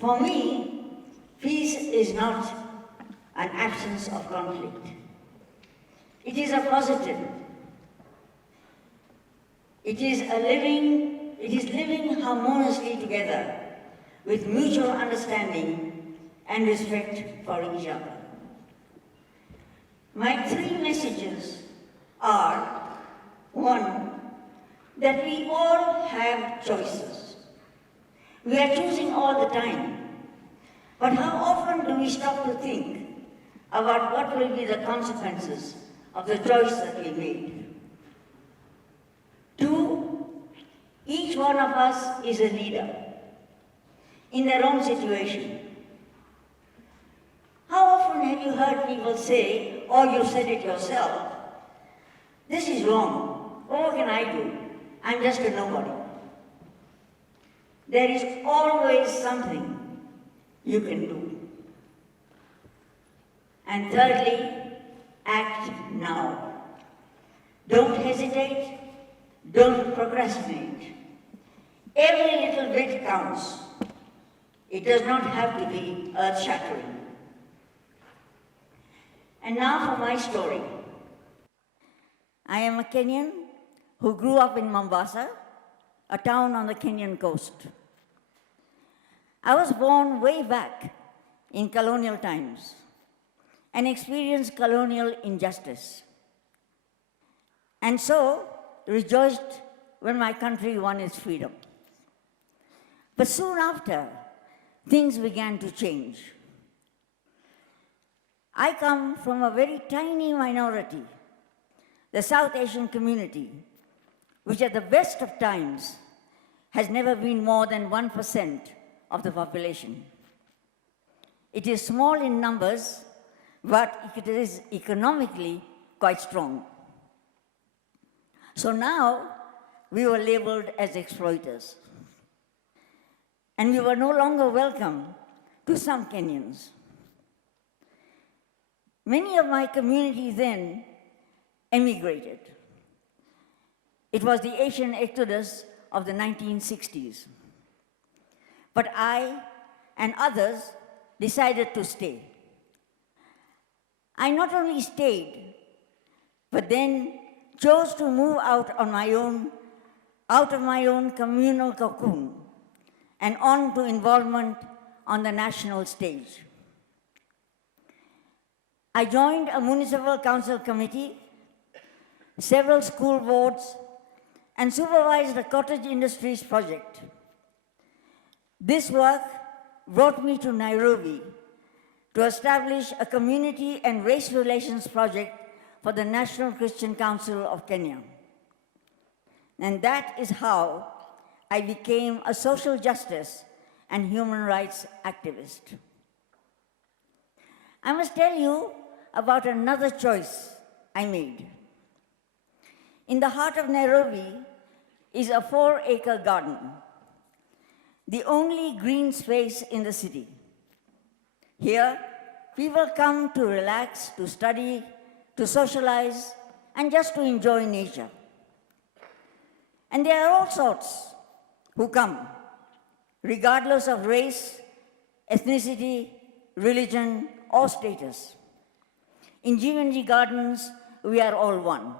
For me, peace is not an absence of conflict. It is a positive. It is living harmoniously together with mutual understanding and respect for each other. My three messages are: one, that we all have choices. We are choosing all the time. But how often do we stop to think about what will be the consequences of the choice that we made? Two, each one of us is a leader in their own situation. How often have you heard people say, or you said it yourself, this is wrong, what can I do? I'm just a nobody. There is always something you can do. And thirdly, act now. Don't hesitate, don't procrastinate. Every little bit counts. It does not have to be earth-shattering. And now for my story. I am a Kenyan who grew up in Mombasa, a town on the Kenyan coast. I was born way back in colonial times and experienced colonial injustice. And so rejoiced when my country won its freedom. But soon after, things began to change. I come from a very tiny minority, the South Asian community, which at the best of times has never been more than 1% of the population. It is small in numbers, but it is economically quite strong. So now we were labeled as exploiters. And we were no longer welcome to some Kenyans. Many of my community then emigrated. It was the Asian exodus of the 1960s. But I and others decided to stay. I not only stayed, but then chose to move out of my own communal cocoon and on to involvement on the national stage. I joined a municipal council committee, several school boards, and supervised the cottage industries project. This work brought me to Nairobi to establish a community and race relations project for the National Christian Council of Kenya. And that is how I became a social justice and human rights activist. I must tell you about another choice I made. In the heart of Nairobi is a 4-acre garden, the only green space in the city. Here, people come to relax, to study, to socialize, and just to enjoy nature. And there are all sorts who come, regardless of race, ethnicity, religion, or status. In Jeevanji Gardens, we are all one.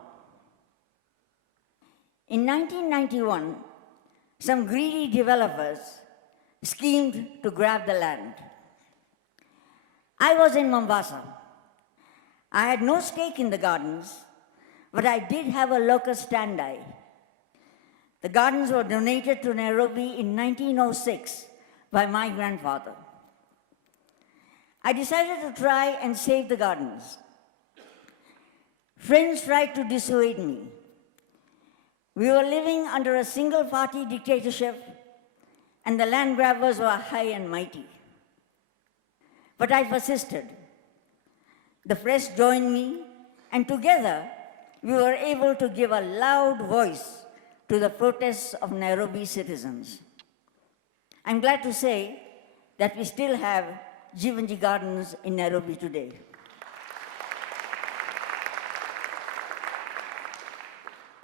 In 1991, some greedy developers schemed to grab the land. I was in Mombasa. I had no stake in the gardens, but I did have a locus standi. The gardens were donated to Nairobi in 1906 by my grandfather. I decided to try and save the gardens. Friends tried to dissuade me. We were living under a single-party dictatorship, and the land grabbers were high and mighty. But I persisted. The press joined me, and together we were able to give a loud voice to the protests of Nairobi citizens. I'm glad to say that we still have Jeevanji Gardens in Nairobi today.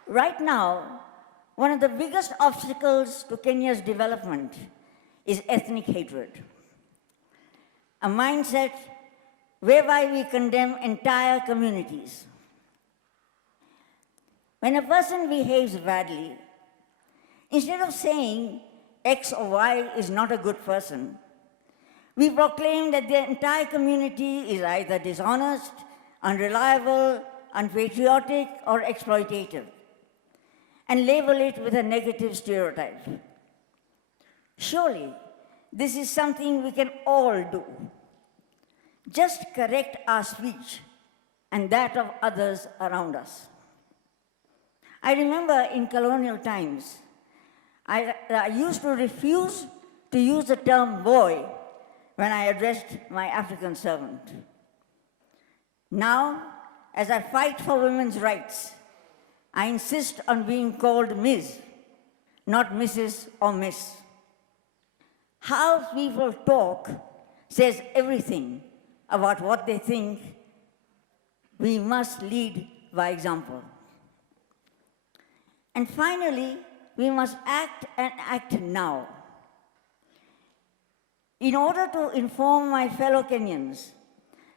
Right now, one of the biggest obstacles to Kenya's development is ethnic hatred. a mindset whereby we condemn entire communities. When a person behaves badly, instead of saying X or Y is not a good person, we proclaim that the entire community is either dishonest, unreliable, unpatriotic, or exploitative, and label it with a negative stereotype. Surely, this is something we can all do. Just correct our speech and that of others around us. I remember in colonial times, I used to refuse to use the term boy when I addressed my African servant. Now, as I fight for women's rights, I insist on being called Ms., not Mrs. or Miss. How people talk says everything about what they think. We must lead by example. And finally, we must act and act now. In order to inform my fellow Kenyans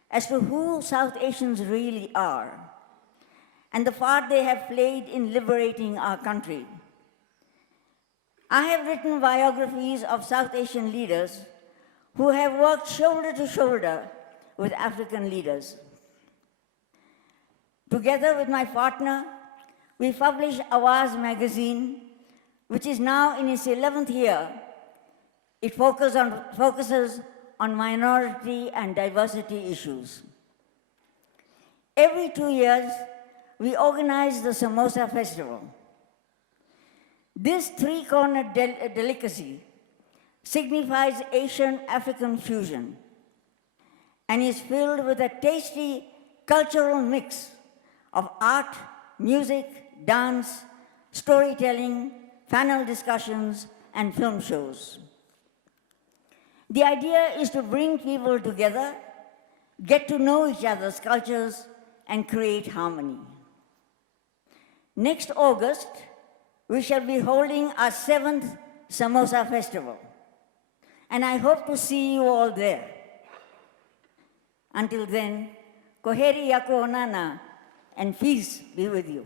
as to who South Asians really are and the part they have played in liberating our country, I have written biographies of South Asian leaders who have worked shoulder to shoulder with African leaders. Together with my partner, we published Awaz magazine, which is now in its 11th year. It focuses on minority and diversity issues. Every 2 years, we organize the Samosa Festival. This three-cornered delicacy signifies Asian-African fusion and is filled with a tasty cultural mix of art, music, dance, storytelling, panel discussions, and film shows. The idea is to bring people together, get to know each other's cultures, and create harmony. Next August, we shall be holding our 7th Samosa Festival, and I hope to see you all there. Until then, Koheri Yako Onana, and peace be with you.